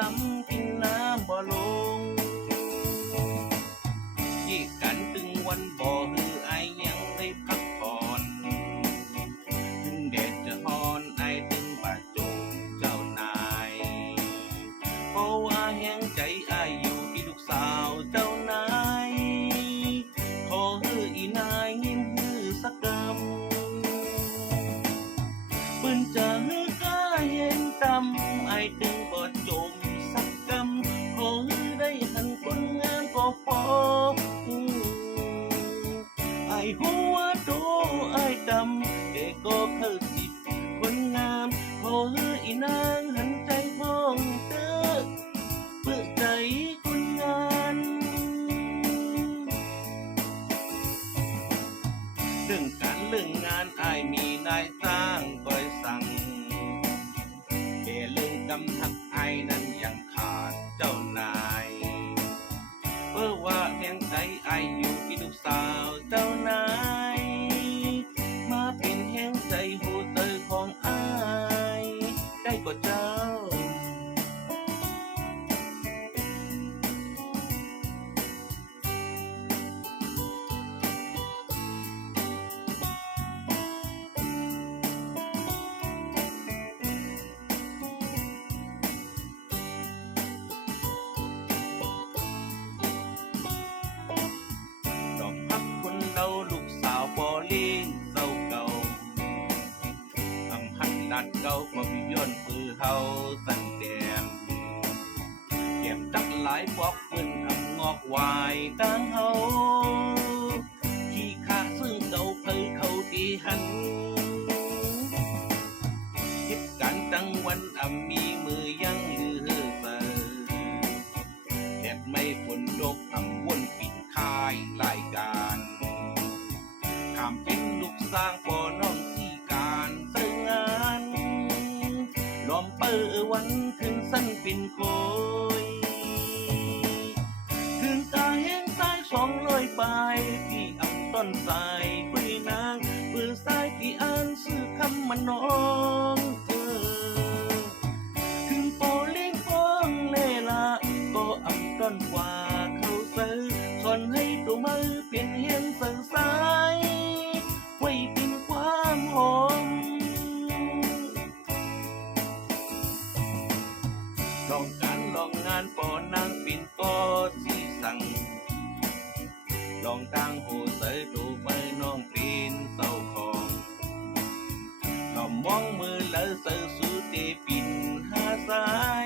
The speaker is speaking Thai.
ลำกินน้ำบ่ลงยี่กันตึงวันบ่ฮือไอยังได้พักผ่อนถึงแดดจะฮ้อนไอตึงบาดจงเจ้านายเพราะว่าแห้งใจไออยู่ที่ลูกสาวเจ้านายขอฮืออีนายยิ้มฮือสักกำปืนจะฮือกล้าเห็นตำไอตึงบ่จมสักกำขอฮือได้หันคนงานก็พอไอหัวโตไอดำแกก็เข้าจิตคนงามขอฮืออีนางหันใจพ้องเด้อเพื่อใจคนงานเรื่องการเรื่องงานอายมีนายจ้างคอยสั่งแต่เรื่องกำทักไอนั้นยังขาดเจ้านายเพราะว่าเพียงใจไออยู่ที่ลูกสาวเจ้านายมาเป็นแห่งใจหูเตอของอายได้ก็เจ้าเราลูกสาวบอลิงเศร้าเก่าทำหันดัดเก่ามาวิยนปือเฮาสั่นแดมเก็บจักหลายปอกปืนทำงอกวายดังเฮาขี้ขาซึ่งเก่าเผยเขาดีหันเหตุการณ์จังวันมีมือยังยื้อเสอแดดไม่ฝนตกวนปิดค่ายรายการคำเป็นลูกสร้างปอน้องที่การเสื่องานล้อมเปิดวันถึงสั้นเป็นโคยถึงตาแห้งสาย200 ปลายพี่อำต้นสายคุยนางปืนสายพี่อ่านสื่อคำมันน้องถึงโปเลี้ยงฟ้องเล่ละก็อำต้นกว่าเขาเสือสอนให้ตัวมือเปลี่ยนเฮียนเสื่อสายไว้เป็นความหอมลองการลองงานปอนางปิ่นก็ที่สั่งลองตั้งหูเสยตูไปน้องปีนเศร้าของลองมองมือแล้วเสือสูเตปิ่นหาสาย